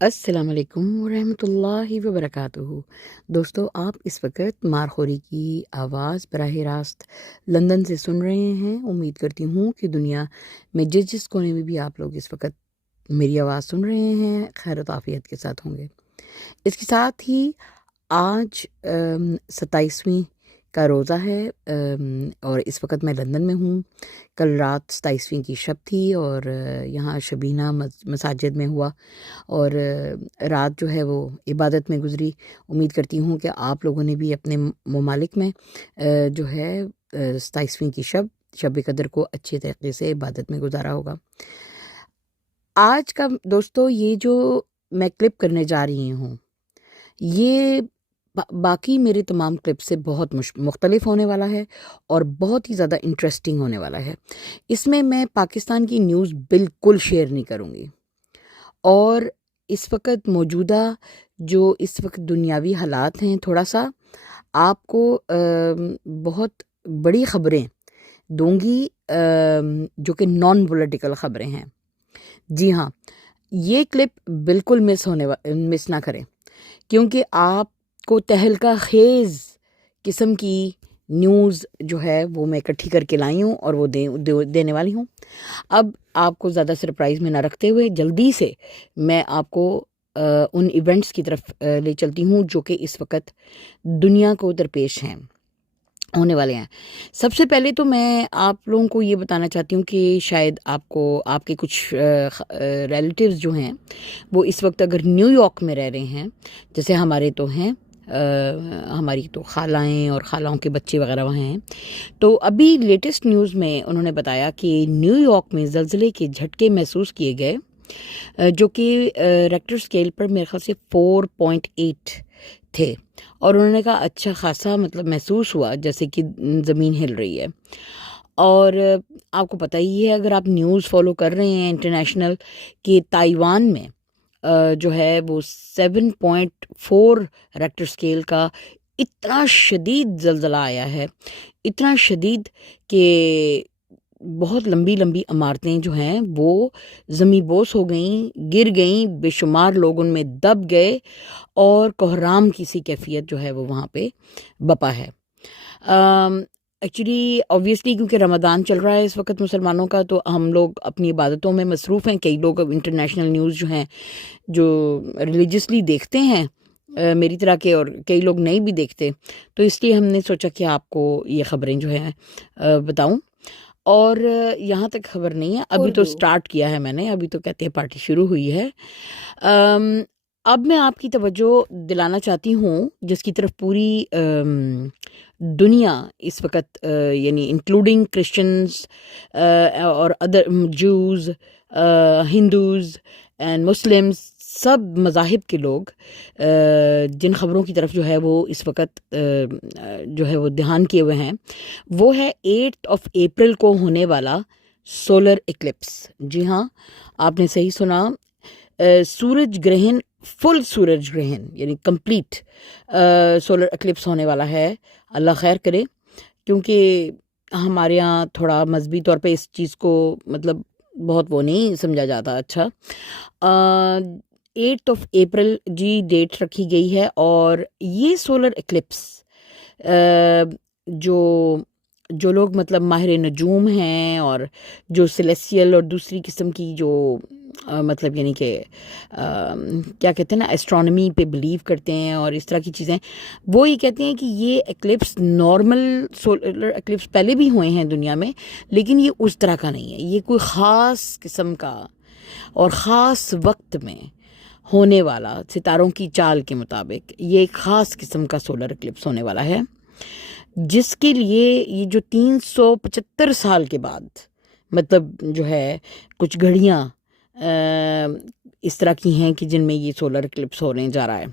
السلام علیکم ورحمۃ اللہ وبرکاتہ۔ دوستو، آپ اس وقت مارخوری کی آواز براہ راست لندن سے سن رہے ہیں۔ امید کرتی ہوں کہ دنیا میں جس کونے میں بھی آپ لوگ اس وقت میری آواز سن رہے ہیں خیر و عافیت کے ساتھ ہوں گے۔ اس کے ساتھ ہی آج 27ویں کا روزہ ہے اور اس وقت میں لندن میں ہوں۔ کل رات 27ویں کی شب تھی اور یہاں شبینہ مساجد میں ہوا اور رات جو ہے وہ عبادت میں گزری۔ امید کرتی ہوں کہ آپ لوگوں نے بھی اپنے ممالک میں جو ہے 27ویں کی شب قدر کو اچھے طریقے سے عبادت میں گزارا ہوگا۔ آج کا دوستو یہ جو میں کلپ کرنے جا رہی ہوں یہ باقی میرے تمام کلپ سے بہت مختلف ہونے والا ہے اور بہت ہی زیادہ انٹرسٹنگ ہونے والا ہے۔ اس میں پاکستان کی نیوز بالکل شیئر نہیں کروں گی اور اس وقت موجودہ جو اس وقت دنیاوی حالات ہیں تھوڑا سا آپ کو بہت بڑی خبریں دوں گی جو کہ نان پولیٹیکل خبریں ہیں۔ جی ہاں، یہ کلپ بالکل مس نہ کریں کیونکہ آپ کو تہلکہ خیز قسم کی نیوز جو ہے وہ میں اکٹھی کر کے لائی ہوں اور وہ دینے والی ہوں۔ اب آپ کو زیادہ سرپرائز میں نہ رکھتے ہوئے جلدی سے میں آپ کو ان ایونٹس کی طرف لے چلتی ہوں جو کہ اس وقت دنیا کو درپیش ہیں، ہونے والے ہیں۔ سب سے پہلے تو میں آپ لوگوں کو یہ بتانا چاہتی ہوں کہ شاید آپ کے کچھ ریلیٹیوز جو ہیں وہ اس وقت اگر نیو یارک میں رہ رہے ہیں، جیسے ہمارے تو ہیں، ہماری تو خالائیں اور خالاؤں کے بچے وغیرہ وہاں ہیں، تو ابھی لیٹسٹ نیوز میں انہوں نے بتایا کہ نیو یارک میں زلزلے کے جھٹکے محسوس کیے گئے جو کہ ریکٹر اسکیل پر میرے خیال سے 4.8 تھے اور انہوں نے کہا اچھا خاصا مطلب محسوس ہوا جیسے کہ زمین ہل رہی ہے۔ اور آپ کو پتہ ہی ہے اگر آپ نیوز فالو کر رہے ہیں انٹرنیشنل کہ تائیوان میں جو ہے وہ 7.4 ریکٹر اسکیل کا اتنا شدید زلزلہ آیا ہے، اتنا شدید کہ بہت لمبی عمارتیں جو ہیں وہ زمیں بوس ہو گئیں، گر گئیں، بے شمار لوگ ان میں دب گئے اور کوہرام کی سی کیفیت جو ہے وہ وہاں پہ بپا ہے۔ ایکچولی آبویسلی کیونکہ رمضان چل رہا ہے اس وقت مسلمانوں کا، تو ہم لوگ اپنی عبادتوں میں مصروف ہیں۔ کئی لوگ اب انٹرنیشنل نیوز جو ہیں جو ریلیجیسلی دیکھتے ہیں میری طرح کے، اور کئی لوگ نہیں بھی دیکھتے، تو اس لیے ہم نے سوچا کہ آپ کو یہ خبریں جو ہیں بتاؤں۔ اور یہاں تک خبر نہیں ہے، ابھی تو سٹارٹ کیا ہے میں نے، ابھی تو کہتے ہیں پارٹی شروع ہوئی ہے۔ اب میں آپ کی توجہ دلانا چاہتی ہوں جس کی طرف پوری دنیا اس وقت یعنی انکلوڈنگ کرسچنز اور other Jews, Hindus and Muslims, سب مذاہب کے لوگ جن خبروں کی طرف جو ہے وہ اس وقت جو ہے وہ دھیان کیے ہوئے ہیں، وہ ہے 8 اپریل کو ہونے والا سولر ایکلپس۔ جی ہاں، آپ نے صحیح سنا، سورج گرہن، فل سورج گرہن یعنی کمپلیٹ سولر ایکلپس ہونے والا ہے۔ اللہ خیر کرے، کیونکہ ہمارے ہاں تھوڑا مذہبی طور پہ اس چیز کو مطلب بہت وہ نہیں سمجھا جاتا۔ اچھا، 8 اپریل جی ڈیٹ رکھی گئی ہے، اور یہ سولر ایکلپس جو لوگ مطلب ماہر نجوم ہیں اور جو سیلیسٹیل اور دوسری قسم کی جو مطلب یعنی کہ کیا کہتے ہیں نا، ایسٹرونومی پہ بلیو کرتے ہیں اور اس طرح کی چیزیں، وہ یہ کہتے ہیں کہ یہ ایکلپس نارمل سولر ایکلپس پہلے بھی ہوئے ہیں دنیا میں، لیکن یہ اس طرح کا نہیں ہے، یہ کوئی خاص قسم کا اور خاص وقت میں ہونے والا، ستاروں کی چال کے مطابق یہ ایک خاص قسم کا سولر ایکلپس ہونے والا ہے، جس کے لیے یہ جو 375 سال کے بعد مطلب جو ہے کچھ گھڑیاں اس طرح کی ہیں کہ جن میں یہ سولر ایکلپس ہونے جا رہا ہے۔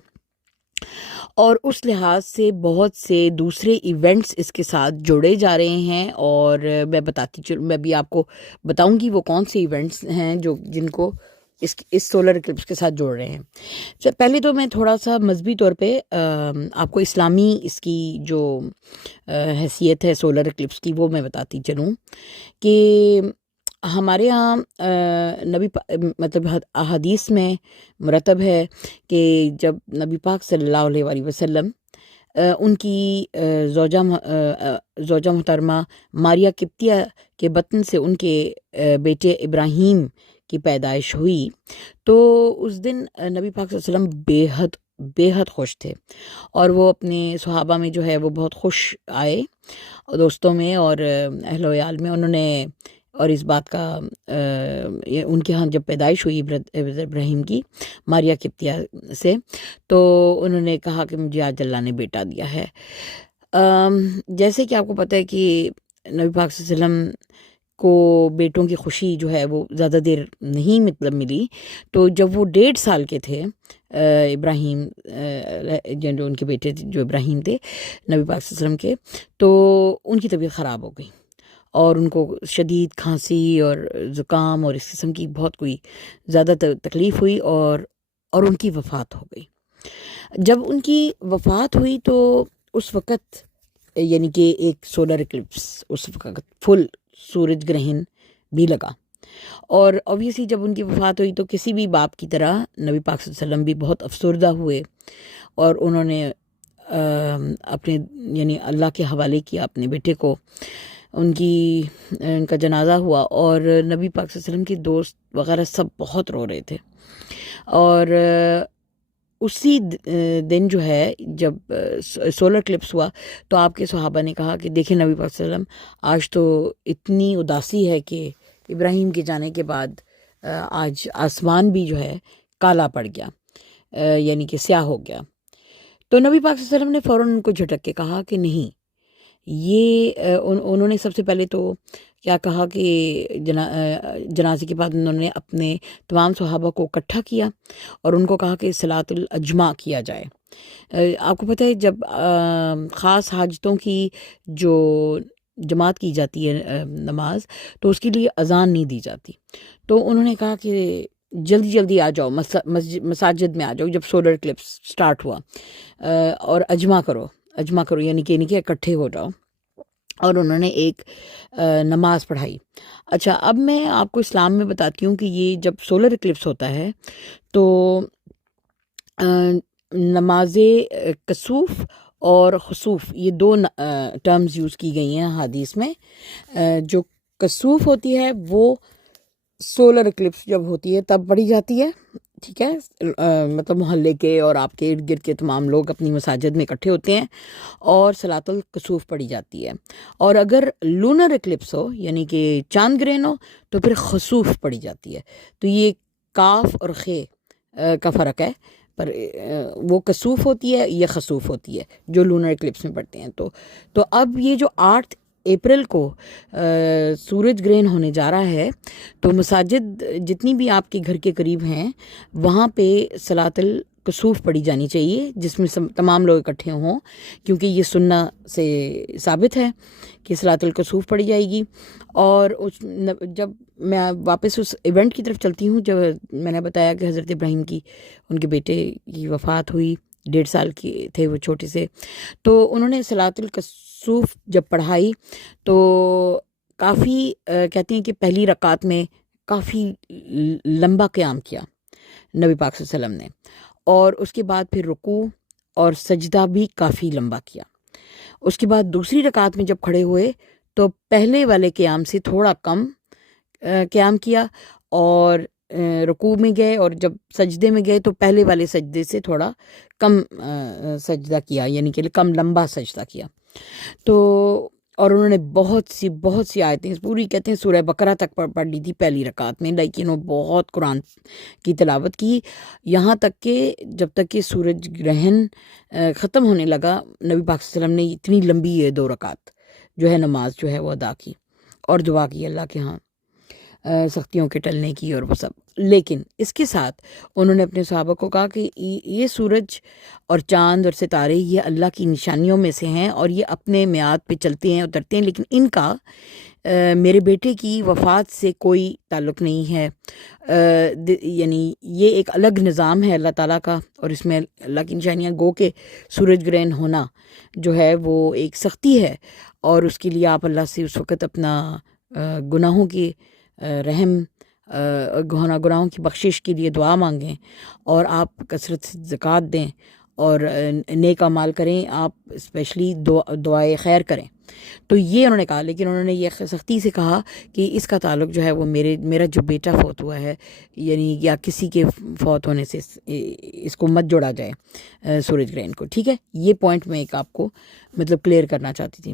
اور اس لحاظ سے بہت سے دوسرے ایونٹس اس کے ساتھ جوڑے جا رہے ہیں، اور میں بھی آپ کو بتاؤں گی وہ کون سے ایونٹس ہیں جن کو اس سولر اکلپس کے ساتھ جوڑ رہے ہیں۔ پہلے تو میں تھوڑا سا مذہبی طور پہ آپ کو اسلامی اس کی جو حیثیت ہے سولر اکلپس کی وہ میں بتاتی چلوں کہ ہمارے ہاں مطلب احادیث میں مرتب ہے کہ جب نبی پاک صلی اللہ علیہ وآلہ وسلم ان کی زوجہ محترمہ ماریہ قبطیہ کے بطن سے ان کے بیٹے ابراہیم کی پیدائش ہوئی، تو اس دن نبی پاک صلی اللہ علیہ وسلم بے حد خوش تھے، اور وہ اپنے صحابہ میں جو ہے وہ بہت خوش آئے، دوستوں میں اور اہل و عیال میں، انہوں نے، اور اس بات کا ان کے ہاں جب پیدائش ہوئی ابراہیم کی ماریہ قبطیہ سے، تو انہوں نے کہا کہ مجھے آج اللہ نے بیٹا دیا ہے۔ جیسے کہ آپ کو پتہ ہے کہ نبی پاک صلی اللہ علیہ وسلم کو بیٹوں کی خوشی جو ہے وہ زیادہ دیر نہیں مطلب ملی، تو جب وہ 1.5 سال کے تھے ابراہیم جو ان کے بیٹے جو ابراہیم تھے نبی پاک صلی اللہ علیہ وسلم کے، تو ان کی طبیعت خراب ہو گئی اور ان کو شدید کھانسی اور زکام اور اس قسم کی بہت کوئی زیادہ تکلیف ہوئی، اور ان کی وفات ہو گئی۔ جب ان کی وفات ہوئی تو اس وقت یعنی کہ ایک سولر اکلپس، اس وقت فل سورج گرہن بھی لگا، اور اوبویسلی جب ان کی وفات ہوئی تو کسی بھی باپ کی طرح نبی پاک صلی اللہ علیہ وسلم بھی بہت افسردہ ہوئے، اور انہوں نے اپنے یعنی اللہ کے حوالے کیا اپنے بیٹے کو۔ ان کا جنازہ ہوا، اور نبی پاک صلی اللہ علیہ وسلم کے دوست وغیرہ سب بہت رو رہے تھے، اور اسی دن جو ہے جب سولر کلپس ہوا تو آپ کے صحابہ نے کہا کہ دیکھیں نبی پاک صلی اللہ علیہ وسلم آج تو اتنی اداسی ہے کہ ابراہیم کے جانے کے بعد آج آسمان بھی جو ہے کالا پڑ گیا، یعنی کہ سیاہ ہو گیا۔ تو نبی پاک صلی اللہ علیہ وسلم نے فوراً ان کو جھٹک کے کہا کہ نہیں، یہ انہوں نے سب سے پہلے تو کیا کہا کہ جنازے کے بعد انہوں نے اپنے تمام صحابہ کو اکٹھا کیا اور ان کو کہا کہ صلاۃ الاجماع کیا جائے۔ آپ کو پتہ ہے جب خاص حاجتوں کی جو جماعت کی جاتی ہے نماز، تو اس کے لیے اذان نہیں دی جاتی، تو انہوں نے کہا کہ جلدی جلدی آ جاؤ مساجد میں آ جاؤ جب سولر کلپس سٹارٹ ہوا، اور اجماع کرو یعنی کہ اکٹھے ہو جاؤ، اور انہوں نے ایک نماز پڑھائی۔ اچھا، اب میں آپ کو اسلام میں بتاتی ہوں کہ یہ جب سولر اکلپس ہوتا ہے تو نماز کسوف اور خسوف یہ 2 ٹرمز یوز کی گئی ہیں حدیث میں۔ جو کسوف ہوتی ہے وہ سولر اکلپس جب ہوتی ہے تب پڑھی جاتی ہے، ٹھیک ہے، مطلب محلے کے اور آپ کے ارد گرد کے تمام لوگ اپنی مساجد میں اکٹھے ہوتے ہیں اور صلاۃ الکسوف پڑھی جاتی ہے، اور اگر لونر اکلپس ہو یعنی کہ چاند گرہن ہو تو پھر خسوف پڑھی جاتی ہے۔ تو یہ کاف اور خے کا فرق ہے، پر وہ کسوف ہوتی ہے، یہ خسوف ہوتی ہے جو لونر اکلپس میں پڑھتے ہیں۔ تو اب یہ جو 8 اپریل کو سورج گرہن ہونے جا رہا ہے، تو مساجد جتنی بھی آپ کے گھر کے قریب ہیں وہاں پہ صلاۃ الکسوف پڑھی جانی چاہیے، جس میں تمام لوگ اکٹھے ہوں، کیونکہ یہ سنت سے ثابت ہے کہ صلاۃ الکسوف پڑھی جائے گی۔ اور جب میں واپس اس ایونٹ کی طرف چلتی ہوں، جب میں نے بتایا کہ حضرت ابراہیم کی ان کے بیٹے کی وفات ہوئی، 1.5 سال کے تھے وہ چھوٹے سے، تو انہوں نے صلاۃ الکسوف جب پڑھائی تو کافی کہتے ہیں کہ پہلی رکعت میں کافی لمبا قیام کیا نبی پاک صلی اللہ علیہ وسلم نے، اور اس کے بعد پھر رکوع اور سجدہ بھی کافی لمبا کیا۔ اس کے بعد دوسری رکعت میں جب کھڑے ہوئے تو پہلے والے قیام سے تھوڑا کم قیام کیا، اور رکوع میں گئے، اور جب سجدے میں گئے تو پہلے والے سجدے سے تھوڑا کم سجدہ کیا، یعنی کہ کم لمبا سجدہ کیا۔ تو اور انہوں نے بہت سی آیتیں پوری کہتے ہیں سورہ بقرہ تک پڑھ لی تھی پہلی رکعت میں، لیکن وہ بہت قرآن کی تلاوت کی، یہاں تک کہ جب تک کہ سورج گرہن ختم ہونے لگا نبی پاک صلی اللہ علیہ وسلم نے اتنی لمبی 2 رکعت جو ہے نماز جو ہے وہ ادا کی اور دعا کی اللہ کے ہاں۔ سختیوں کے ٹلنے کی اور وہ سب. لیکن اس کے ساتھ انہوں نے اپنے صحابہ کو کہا کہ یہ سورج اور چاند اور ستارے یہ اللہ کی نشانیوں میں سے ہیں اور یہ اپنے میعاد پہ چلتے ہیں اترتے ہیں، لیکن ان کا میرے بیٹے کی وفات سے کوئی تعلق نہیں ہے. یعنی یہ ایک الگ نظام ہے اللہ تعالیٰ کا، اور اس میں اللہ کی نشانیاں گو کہ سورج گرہن ہونا جو ہے وہ ایک سختی ہے، اور اس کے لیے آپ اللہ سے اس وقت اپنا گناہوں کی رحم گناہوں کی بخشش کے لیے دعا مانگیں، اور آپ کثرت سے زکوٰۃ دیں اور نیک اعمال کریں، آپ اسپیشلی دعائے خیر کریں. تو یہ انہوں نے کہا، لیکن انہوں نے یہ سختی سے کہا کہ اس کا تعلق جو ہے وہ میرا جو بیٹا فوت ہوا ہے، یعنی یا کسی کے فوت ہونے سے اس کو مت جوڑا جائے سورج گرہن کو. ٹھیک ہے، یہ پوائنٹ میں ایک آپ کو مطلب کلیئر کرنا چاہتی تھی.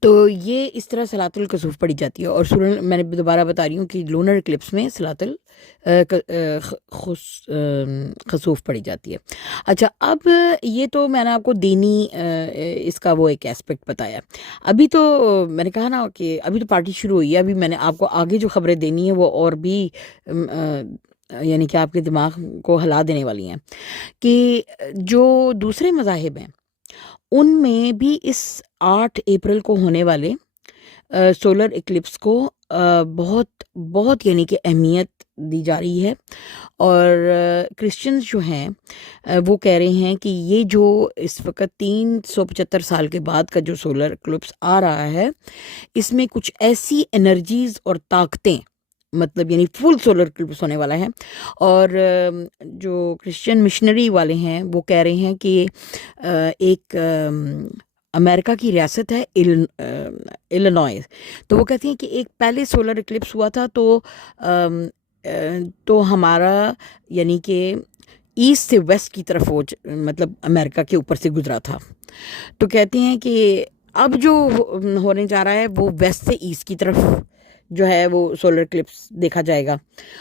تو یہ اس طرح صلاۃ الکسوف پڑھی جاتی ہے، اور میں نے دوبارہ بتا رہی ہوں کہ لونر اکلپس میں صلاۃ الخسوف پڑھی جاتی ہے. اچھا، اب یہ تو میں نے آپ کو دینی اس کا وہ ایک ایسپیکٹ بتایا. ابھی تو میں نے کہا نا کہ ابھی تو پارٹی شروع ہوئی ہے، ابھی میں نے آپ کو آگے جو خبریں دینی ہیں وہ اور بھی یعنی کہ آپ کے دماغ کو ہلا دینے والی ہیں، کہ جو دوسرے مذاہب ہیں ان میں بھی اس 8 اپریل کو ہونے والے سولر اکلپس کو بہت بہت یعنی کہ اہمیت دی جا رہی ہے. اور کرسچنز جو ہیں وہ کہہ رہے ہیں کہ یہ جو اس وقت 375 سال کے بعد کا جو سولر اکلپس آ رہا ہے، اس میں کچھ ایسی انرجیز اور طاقتیں، مطلب یعنی فل سولر اکلپس ہونے والا ہے. اور جو کرسچن مشنری والے ہیں وہ کہہ رہے ہیں کہ ایک امریکہ کی ریاست ہے الینوائے، تو وہ کہتی ہیں کہ ایک پہلے سولر اکلپس ہوا تھا تو ہمارا یعنی کہ ایسٹ سے ویسٹ کی طرف وہ مطلب امریکہ کے اوپر سے گزرا تھا. تو کہتے ہیں کہ اب جو ہونے جا رہا ہے وہ ویسٹ سے ایسٹ کی طرف جو ہے وہ سولر اکلپس دیکھا جائے گا،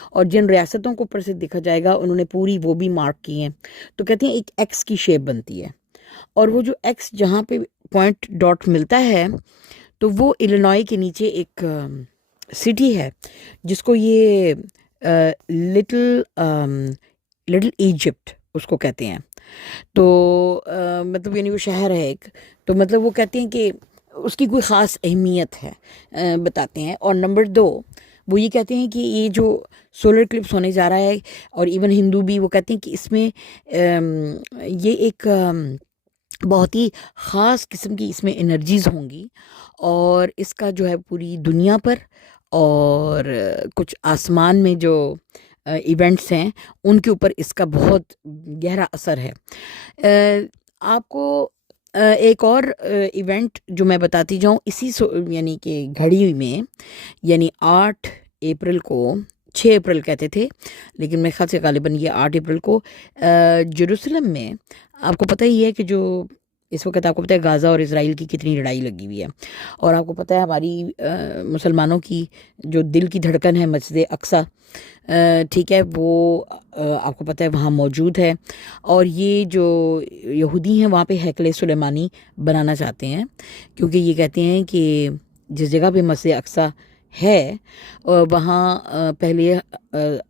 اور جن ریاستوں کو اوپر سے دیکھا جائے گا انہوں نے پوری وہ بھی مارک کی ہیں. تو کہتے ہیں ایک ایکس کی شیپ بنتی ہے، اور وہ جو ایکس جہاں پہ پوائنٹ ڈاٹ ملتا ہے تو وہ الینوائے کے نیچے ایک سٹی ہے جس کو یہ لٹل ایجپٹ اس کو کہتے ہیں. تو مطلب یعنی وہ شہر ہے ایک، تو مطلب وہ کہتے ہیں کہ اس کی کوئی خاص اہمیت ہے بتاتے ہیں. اور نمبر 2 وہ یہ کہتے ہیں کہ یہ جو سولر اکلپس ہونے جا رہا ہے، اور ایون ہندو بھی وہ کہتے ہیں کہ اس میں یہ ایک بہت ہی خاص قسم کی اس میں انرجیز ہوں گی، اور اس کا جو ہے پوری دنیا پر اور کچھ آسمان میں جو ایونٹس ہیں ان کے اوپر اس کا بہت گہرا اثر ہے. آپ کو ایک اور ایونٹ جو میں بتاتی جاؤں اسی یعنی کہ گھڑی میں، یعنی 8 اپریل کو، 6 اپریل کہتے تھے لیکن میرے خیال سے غالباً یہ 8 اپریل کو جیروسلم میں، آپ کو پتہ ہی ہے کہ جو اس وقت آپ کو پتہ ہے غازہ اور اسرائیل کی کتنی لڑائی لگی ہوئی ہے، اور آپ کو پتہ ہے ہماری مسلمانوں کی جو دل کی دھڑکن ہے مسجد اقصیٰ، ٹھیک ہے، وہ آپ کو پتہ ہے وہاں موجود ہے. اور یہ جو یہودی ہیں وہاں پہ ہیکل سلیمانی بنانا چاہتے ہیں، کیونکہ یہ کہتے ہیں کہ جس جگہ پہ مسجد اقصیٰ ہے وہاں پہلے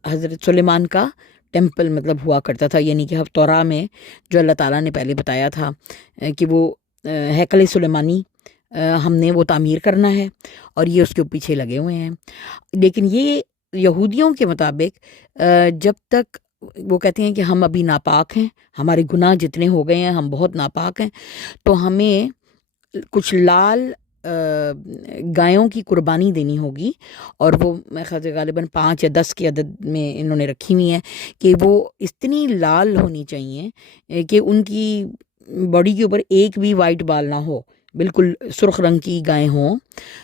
حضرت سلیمان کا ٹیمپل مطلب ہوا کرتا تھا، یعنی کہ تورا میں جو اللہ تعالیٰ نے پہلے بتایا تھا کہ وہ ہیکل سلیمانی ہم نے وہ تعمیر کرنا ہے، اور یہ اس کے پیچھے لگے ہوئے ہیں. لیکن یہ یہودیوں کے مطابق جب تک وہ کہتے ہیں کہ ہم ابھی ناپاک ہیں، ہمارے گناہ جتنے ہو گئے ہیں، ہم بہت ناپاک ہیں، تو ہمیں کچھ لال گایوں کی قربانی دینی ہوگی. اور وہ میں خیال سے غالباً 5 یا 10 کی عدد میں انہوں نے رکھی ہوئی ہیں کہ وہ اتنی لال ہونی چاہیے کہ ان کی باڈی کے اوپر ایک بھی وائٹ بال نہ ہو، بالکل سرخ رنگ کی گائیں ہوں،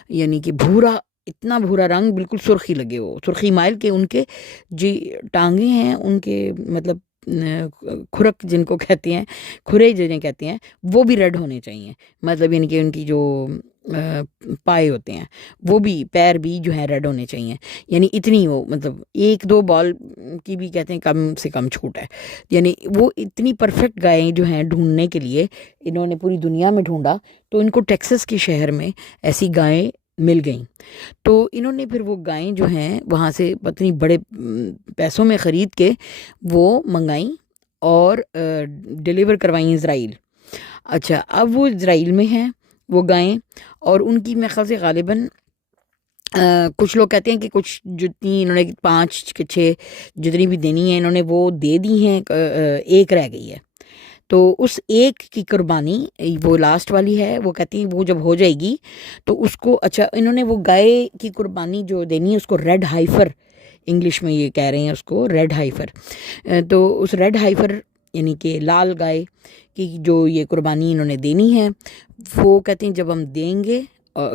یعنی کہ بھورا، اتنا بھورا رنگ بالکل سرخی لگے ہو، سرخی مائل کے ان کے جی ٹانگیں ہیں، ان کے مطلب کھرک جن کو کہتے ہیں، کھرے جنہیں کہتے ہیں، وہ بھی ریڈ ہونے چاہیے، مطلب یعنی کہ ان کی جو پائے ہوتے ہیں وہ بھی، پیر بھی جو ہیں ریڈ ہونے چاہیے. یعنی اتنی وہ مطلب 1-2 بال کی بھی کہتے ہیں کم سے کم چھوٹ ہے. یعنی وہ اتنی پرفیکٹ گائیں جو ہیں ڈھونڈنے کے لیے انہوں نے پوری دنیا میں ڈھونڈا، تو ان کو ٹیکسس کے شہر میں ایسی گائیں مل گئیں۔ تو انہوں نے پھر وہ گائیں جو ہیں وہاں سے پتنی بڑے پیسوں میں خرید کے وہ منگائیں اور ڈیلیور کروائیں اسرائیل۔ اچھا، اب وہ اسرائیل میں ہیں وہ گائیں، اور ان کی میں خیال سے غالباً کچھ لوگ کہتے ہیں کہ کچھ جتنی انہوں نے 5 کہ 6 جتنی بھی دینی ہیں انہوں نے وہ دے دی ہیں، ایک رہ گئی ہے۔ تو اس ایک کی قربانی وہ لاسٹ والی ہے، وہ کہتی ہیں وہ جب ہو جائے گی تو اس کو، اچھا انہوں نے وہ گائے کی قربانی جو دینی ہے اس کو ریڈ ہائفر، انگلش میں یہ کہہ رہے ہیں اس کو ریڈ ہائفر۔ تو اس ریڈ ہائفر یعنی کہ لال گائے کی جو یہ قربانی انہوں نے دینی ہے، وہ کہتے ہیں جب ہم دیں گے،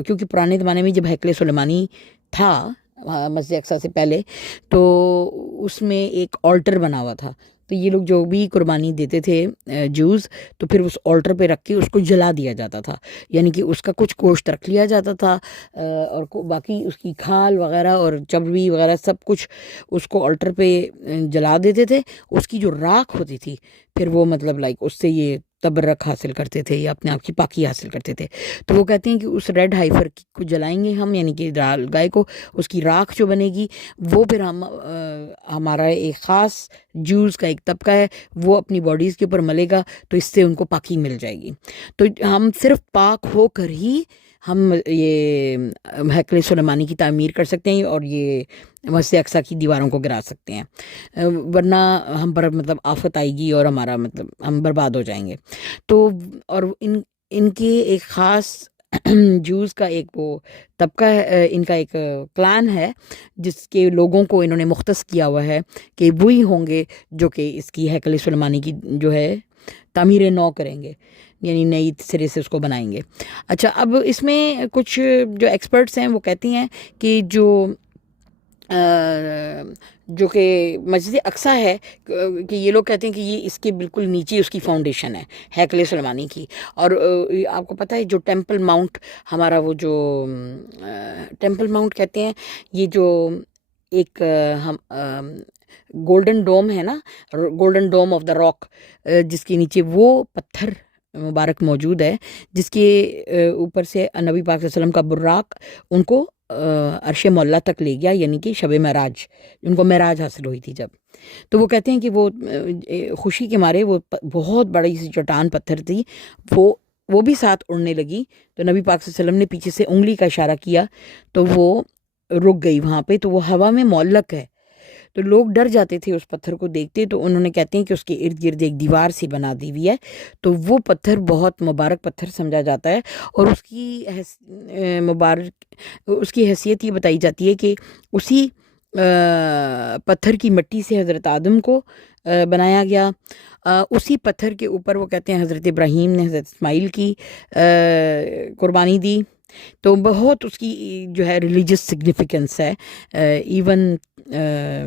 کیونکہ پرانے زمانے میں جب ہیکل سلیمانی تھا مسجد اقصیٰ سے پہلے، تو اس میں ایک آلٹر بنا ہوا تھا، تو یہ لوگ جو بھی قربانی دیتے تھے جوز، تو پھر اس آلٹر پہ رکھ کے اس کو جلا دیا جاتا تھا، یعنی کہ اس کا کچھ گوشت رکھ لیا جاتا تھا، اور باقی اس کی کھال وغیرہ اور چربی وغیرہ سب کچھ اس کو آلٹر پہ جلا دیتے تھے۔ اس کی جو راکھ ہوتی تھی پھر وہ مطلب اس سے یہ تبرک حاصل کرتے تھے یا اپنے آپ کی پاکی حاصل کرتے تھے۔ تو وہ کہتے ہیں کہ اس ریڈ ہائفر کو جلائیں گے ہم، یعنی کہ گائے کو، اس کی راکھ جو بنے گی وہ پھر ہمارا ایک خاص جوز کا ایک طبقہ ہے وہ اپنی باڈیز کے اوپر ملے گا، تو اس سے ان کو پاکی مل جائے گی۔ تو ہم صرف پاک ہو کر ہی ہم یہ ہیکل سلیمانی کی تعمیر کر سکتے ہیں اور یہ مسجد اقصیٰ کی دیواروں کو گرا سکتے ہیں، ورنہ ہم پر مطلب آفت آئے گی اور ہمارا مطلب ہم برباد ہو جائیں گے۔ تو اور ان کے ایک خاص جوز کا ایک وہ طبقہ ہے، ان کا ایک کلان ہے جس کے لوگوں کو انہوں نے مختص کیا ہوا ہے کہ وہی ہوں گے جو کہ اس کی ہیکل سلیمانی کی جو ہے تعمیر نو کریں گے، یعنی نئی سرے سے اس کو بنائیں گے۔ اچھا، اب اس میں کچھ جو ایکسپرٹس ہیں وہ کہتی ہیں کہ جو کہ مسجد اقصیٰ ہے، کہ یہ لوگ کہتے ہیں کہ یہ اس کے بالکل نیچے اس کی فاؤنڈیشن ہے ہیکل سلیمانی کی، اور آپ کو پتہ ہے جو ٹیمپل ماؤنٹ ہمارا، وہ جو ٹیمپل ماؤنٹ کہتے ہیں، یہ جو ایک ہم گولڈن ڈوم ہے نا، golden Dome of the Rock, جس کے نیچے وہ پتھر مبارک موجود ہے جس کے اوپر سے نبی پاک صلی اللہ علیہ وسلم کا براق ان کو عرش مولا تک لے گیا، یعنی کہ شب معراج، ان کو معراج حاصل ہوئی تھی جب۔ تو وہ کہتے ہیں کہ وہ خوشی کے مارے وہ بہت بڑی سی چٹان پتھر تھی، وہ بھی ساتھ اڑنے لگی، تو نبی پاک صلی اللہ علیہ وسلم نے پیچھے سے انگلی کا اشارہ کیا تو وہ رک گئی وہاں پہ، تو وہ ہوا میں معلق ہے، تو لوگ ڈر جاتے تھے اس پتھر کو دیکھتے، تو انہوں نے کہتے ہیں کہ اس کے ارد گرد ایک دیوار سی بنا دی ہوئی ہے، تو وہ پتھر بہت مبارک پتھر سمجھا جاتا ہے، اور اس کی حیثیت یہ بتائی جاتی ہے کہ اسی پتھر کی مٹی سے حضرت آدم کو بنایا گیا، اسی پتھر کے اوپر وہ کہتے ہیں حضرت ابراہیم نے حضرت اسماعیل کی قربانی دی، تو بہت اس کی جو ہے ریلیجس سگنیفیکنس ہے، ایون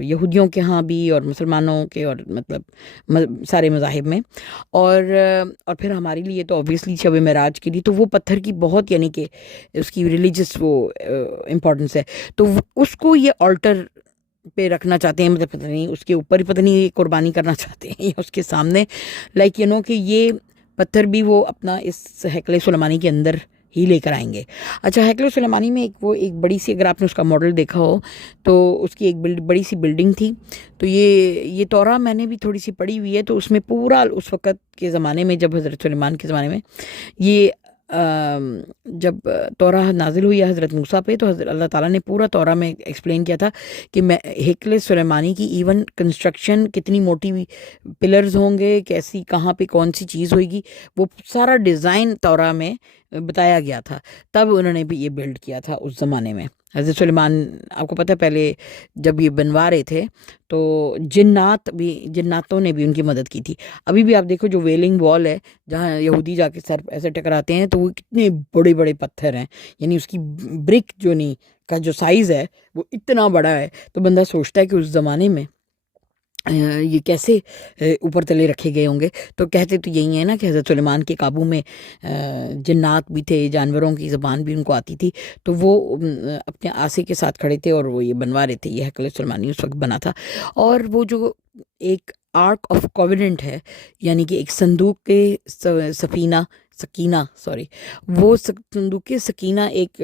یہودیوں کے ہاں بھی اور مسلمانوں کے، اور مطلب سارے مذاہب میں، اور پھر ہمارے لیے تو اوبیسلی شب معراج کے لیے تو وہ پتھر کی بہت، یعنی کہ اس کی ریلیجس وہ امپورٹنس ہے، تو اس کو یہ آلٹر پہ رکھنا چاہتے ہیں، مطلب پتہ نہیں اس کے اوپر پتہ نہیں قربانی کرنا چاہتے ہیں یا اس کے سامنے، کہ یہ پتھر بھی وہ اپنا اس ہیکل سلیمانی کے اندر ہی لے کر آئیں گے۔ اچھا، ہیکل سلیمانی میں ایک بڑی سی، اگر آپ نے اس کا ماڈل دیکھا ہو تو اس کی ایک بڑی سی بلڈنگ تھی، تو یہ تورا میں نے بھی تھوڑی سی پڑھی ہوئی ہے، تو اس میں پورا اس وقت کے زمانے میں جب حضرت سلیمان کے زمانے میں یہ جب تورا نازل ہوئی ہے حضرت موسیٰ پہ، تو حضرت اللہ تعالیٰ نے پورا تورا میں ایکسپلین کیا تھا کہ ہیکل سلیمانی کی ایون کنسٹرکشن کتنی موٹی پلرز ہوں گے، کیسی کہاں پہ کون سی چیز ہوئے گی، وہ سارا ڈیزائن تورا میں بتایا گیا تھا، تب انہوں نے بھی یہ بلڈ کیا تھا اس زمانے میں۔ حضرت سلیمان، آپ کو پتہ ہے پہلے جب یہ بنوا رہے تھے تو جناتوں نے بھی ان کی مدد کی تھی۔ ابھی بھی آپ دیکھو جو ویلنگ وال ہے جہاں یہودی جا کے سر ایسے ٹکراتے ہیں، تو وہ کتنے بڑے بڑے پتھر ہیں، یعنی اس کی برک کا جو سائز ہے وہ اتنا بڑا ہے، تو بندہ سوچتا ہے کہ اس زمانے میں یہ کیسے اوپر تلے رکھے گئے ہوں گے۔ تو کہتے تو یہی ہے نا کہ حضرت سلیمان کے قابو میں جنات بھی تھے، جانوروں کی زبان بھی ان کو آتی تھی، تو وہ اپنے آسے کے ساتھ کھڑے تھے اور وہ یہ بنوا رہے تھے، یہ ہیکل سلیمانی اس وقت بنا تھا۔ اور وہ جو ایک آرک آف کووننٹ ہے، یعنی کہ ایک صندوق کے سکینہ وہ صندوق سکینہ ایک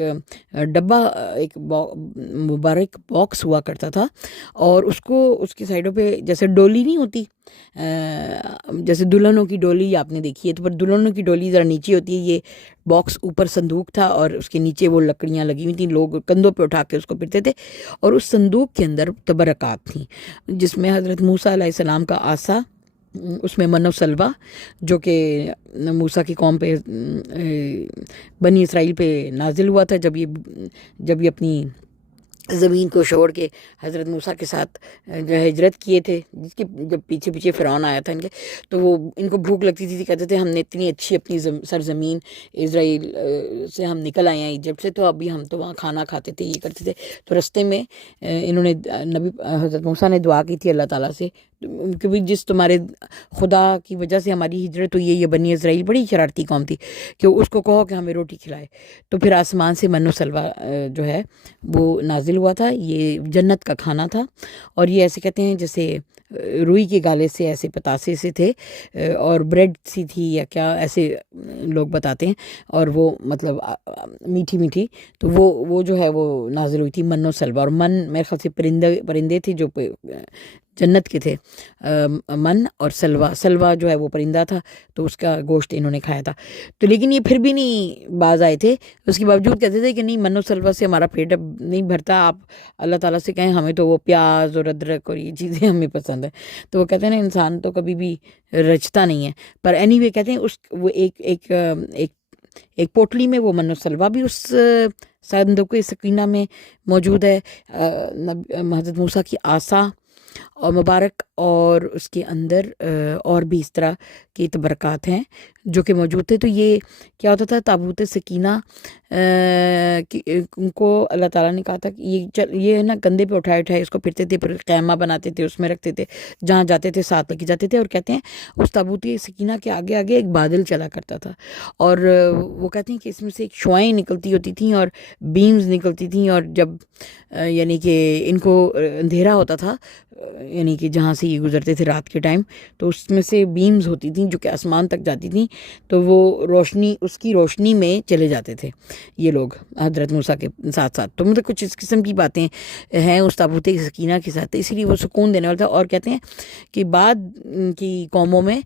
ڈبہ، ایک مبارک باکس ہوا کرتا تھا، اور اس کی سائڈوں پہ جیسے ڈولی نہیں ہوتی، جیسے دلہنوں کی ڈولی آپ نے دیکھی ہے، تو پر دلہنوں کی ڈولی ذرا نیچے ہوتی ہے، یہ باکس اوپر صندوق تھا اور اس کے نیچے وہ لکڑیاں لگی ہوئی تھیں، لوگ کندھوں پہ اٹھا کے اس کو پھرتے تھے، اور اس صندوق کے اندر تبرکات تھیں، جس میں حضرت موسیٰ علیہ السلام کا عصا، اس میں من و سلوہ جو کہ موسیٰ کی قوم پہ بنی اسرائیل پہ نازل ہوا تھا، جب یہ اپنی زمین کو چھوڑ کے حضرت موسیٰ کے ساتھ جو ہے ہجرت کیے تھے، جس کے جب پیچھے فرعون آیا تھا ان کے، تو وہ ان کو بھوک لگتی تھی، کہتے تھے ہم نے اتنی اچھی اپنی سرزمین اسرائیل سے ہم نکل آئے ہیں ایجپٹ سے، تو ابھی ہم تو وہاں کھانا کھاتے تھے، یہ کرتے تھے، تو رستے میں انہوں نے حضرت موسیٰ نے دعا کی تھی اللہ تعالیٰ سے کہ بھی جس تمہارے خدا کی وجہ سے ہماری ہجرت ہوئی ہے، یہ بنی اسرائیل بڑی شرارتی قوم تھی، کہ اس کو کہو کہ ہمیں روٹی کھلائے، تو پھر آسمان سے من و سلوہ جو ہے وہ نازل ہوا تھا، یہ جنت کا کھانا تھا، اور یہ ایسے کہتے ہیں جیسے روئی کے گالے سے ایسے پتاسے سے تھے، اور بریڈ سی تھی یا کیا، ایسے لوگ بتاتے ہیں، اور وہ مطلب میٹھی، تو وہ جو ہے وہ نازل ہوئی تھی من و سلوہ، اور من میرے خیال سے پرندے تھے جو جنت کے تھے، من اور سلوہ جو ہے وہ پرندہ تھا، تو اس کا گوشت انہوں نے کھایا تھا، تو لیکن یہ پھر بھی نہیں باز آئے تھے، اس کے باوجود کہتے تھے کہ نہیں، من و سلوہ سے ہمارا پیٹ اب نہیں بھرتا، آپ اللہ تعالیٰ سے کہیں ہمیں تو وہ پیاز اور ادرک اور یہ چیزیں ہمیں پسند ہیں، تو وہ کہتے ہیں نا انسان تو کبھی بھی رچتا نہیں ہے، پر اینی وے کہتے ہیں وہ ایک پوٹلی میں وہ من و سلوہ بھی اس صندوق سکینہ میں موجود ہے، حضرت موسیٰ کی عصا اور مبارک، اور اس کے اندر اور بھی اس طرح کی تبرکات ہیں جو کہ موجود تھے، تو یہ کیا ہوتا تھا، تابوت سکینہ کو اللہ تعالیٰ نے کہا تھا کہ یہ نا کندھے پہ اٹھائے اس کو پھرتے تھے، پھر خیمہ بناتے تھے، اس میں رکھتے تھے، جہاں جاتے تھے ساتھ لے کے جاتے تھے، اور کہتے ہیں اس تابوت سکینہ کے آگے ایک بادل چلا کرتا تھا، اور وہ کہتے ہیں کہ اس میں سے ایک شعائیں نکلتی ہوتی تھیں اور بیمز نکلتی تھیں، اور جب یعنی کہ ان کو اندھیرا ہوتا تھا، یعنی کہ جہاں سے یہ گزرتے تھے رات کے ٹائم، تو اس میں سے بیمز ہوتی تھیں جو کہ آسمان تک جاتی تھیں، تو وہ اس کی روشنی میں چلے جاتے تھے یہ لوگ حضرت موسیٰ کے ساتھ، تو مطلب کچھ اس قسم کی باتیں ہیں اس تابوت سکینہ کے ساتھ، اسی لیے وہ سکون دینے والا تھا، اور کہتے ہیں کہ بعد کی قوموں میں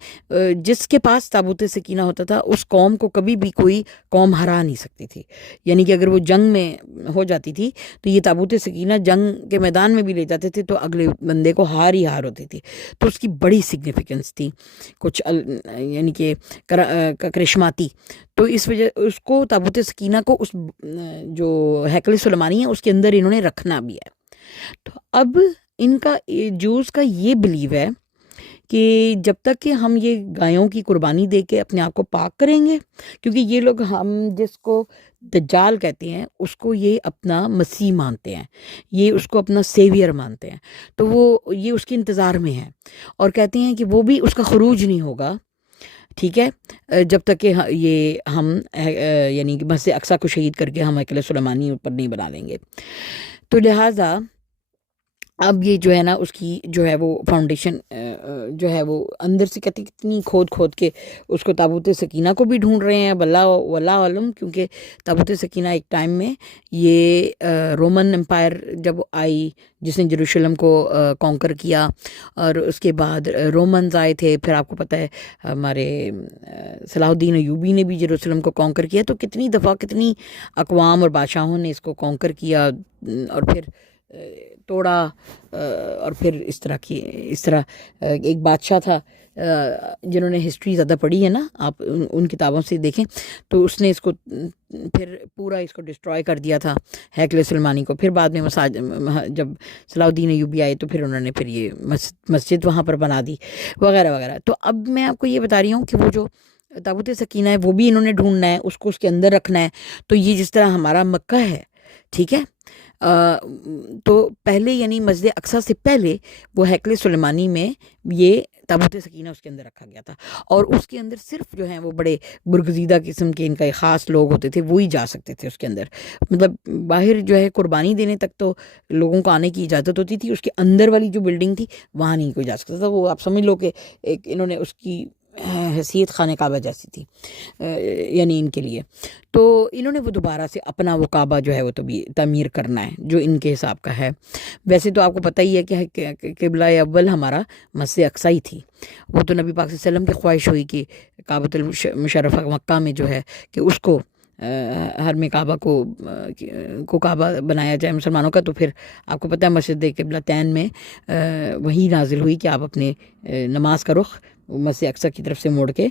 جس کے پاس تابوت سکینہ ہوتا تھا اس قوم کو کبھی بھی کوئی قوم ہرا نہیں سکتی تھی، یعنی کہ اگر وہ جنگ میں ہو جاتی تھی تو یہ تابوت سکینہ جنگ کے میدان میں بھی لے جاتے تھے تو اگلے بندے کو ہار ہوتی تھی، تو اس کی بڑی سگنیفیکنس تھی، کچھ یعنی کہ کرشماتی، تو اس وجہ اس کو تابوت سکینہ کو اس جو ہیکل سلیمانی ہے اس کے اندر انہوں نے رکھنا بھی ہے، تو اب ان کا جوز کا یہ بلیو ہے کہ جب تک کہ ہم یہ گایوں کی قربانی دے کے اپنے آپ کو پاک کریں گے، کیونکہ یہ لوگ ہم جس کو دجال کہتے ہیں اس کو یہ اپنا مسیح مانتے ہیں، یہ اس کو اپنا سیویئر مانتے ہیں، تو وہ یہ اس کے انتظار میں ہیں، اور کہتے ہیں کہ وہ بھی اس کا خروج نہیں ہوگا، ٹھیک ہے، جب تک کہ یہ ہم یعنی کہ مسجد اقصی کو شہید کر کے ہم ہیکل سلیمانی اوپر نہیں بنا لیں گے، تو لہٰذا اب یہ جو ہے نا اس کی جو ہے وہ فاؤنڈیشن جو ہے وہ اندر سے کہتی کتنی کھود کے اس کو تابوت سکینہ کو بھی ڈھونڈ رہے ہیں، واللہ علم، کیونکہ تابوت سکینہ ایک ٹائم میں یہ رومن امپائر جب آئی جس نے یروشلم کو کانکر کیا، اور اس کے بعد رومنز آئے تھے، پھر آپ کو پتہ ہے ہمارے صلاح الدین ایوبی نے بھی یروشلم کو کانکر کیا، تو کتنی دفعہ کتنی اقوام اور بادشاہوں نے اس کو کانکر کیا اور پھر توڑا، اور پھر اس طرح ایک بادشاہ تھا جنہوں نے ہسٹری زیادہ پڑھی ہے نا، آپ ان کتابوں سے دیکھیں، تو اس نے اس کو پھر پورا اس کو ڈسٹروائے کر دیا تھا ہیکل سلیمانی کو، پھر بعد میں جب صلاح الدین ایوبی آئے تو پھر انہوں نے پھر یہ مسجد وہاں پر بنا دی وغیرہ وغیرہ، تو اب میں آپ کو یہ بتا رہی ہوں کہ وہ جو تابوت سکینہ ہے وہ بھی انہوں نے ڈھونڈنا ہے، اس کو اس کے اندر رکھنا ہے، تو یہ جس طرح ہمارا مکہ ہے، ٹھیک ہے، تو پہلے یعنی مسجد اقصی سے پہلے وہ ہیکل سلیمانی میں یہ تابوت سکینہ اس کے اندر رکھا گیا تھا، اور اس کے اندر صرف جو ہیں وہ بڑے برگزیدہ قسم کے ان کا خاص لوگ ہوتے تھے، وہی جا سکتے تھے اس کے اندر، مطلب باہر جو ہے قربانی دینے تک تو لوگوں کو آنے کی اجازت ہوتی تھی، اس کے اندر والی جو بلڈنگ تھی وہاں نہیں کوئی جا سکتا تھا، وہ آپ سمجھ لو کہ ایک انہوں نے اس کی حیثیت خانہ کعبہ جیسی تھی یعنی ان کے لیے. تو انہوں نے وہ دوبارہ سے اپنا وہ کعبہ جو ہے وہ تعمیر کرنا ہے جو ان کے حساب کا ہے. ویسے تو آپ کو پتہ ہی ہے کہ قبلہ اول ہمارا مسجد اقصی ہی تھی. وہ تو نبی پاک صلی اللہ علیہ وسلم کی خواہش ہوئی کہ کعبۃ المشرفہ مکہ میں جو ہے کہ اس کو حرم کعبہ کو کعبہ بنایا جائے مسلمانوں کا. تو پھر آپ کو پتہ ہے مسجد قبلتین میں وہی نازل ہوئی کہ آپ اپنے نماز کا رخ مسجد اقصی کی طرف سے موڑ کے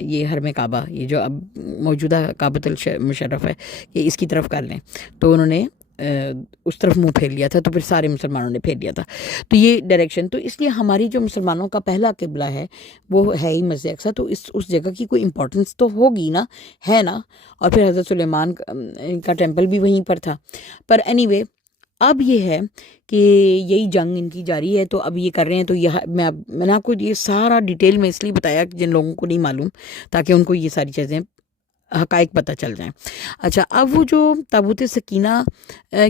یہ حرم کعبہ یہ جو اب موجودہ کعبۃ المشرف ہے کہ اس کی طرف کر لیں. تو انہوں نے اس طرف منہ پھیر لیا تھا. تو پھر سارے مسلمانوں نے پھیر لیا تھا. تو یہ ڈائریکشن تو اس لیے ہماری جو مسلمانوں کا پہلا قبلہ ہے وہ ہے ہی مسجد اقصی. تو اس جگہ کی کوئی امپورٹنس تو ہوگی نا, ہے نا. اور پھر حضرت سلیمان کا ٹیمپل بھی وہیں پر تھا. پر اینی وے اب یہ ہے کہ یہی جنگ ان کی جاری ہے. تو اب یہ کر رہے ہیں. تو یہ میں نے آپ کو یہ سارا ڈیٹیل میں اس لیے بتایا کہ جن لوگوں کو نہیں معلوم تاکہ ان کو یہ ساری چیزیں حقائق پتہ چل جائیں. اچھا, اب وہ جو تابوت سکینہ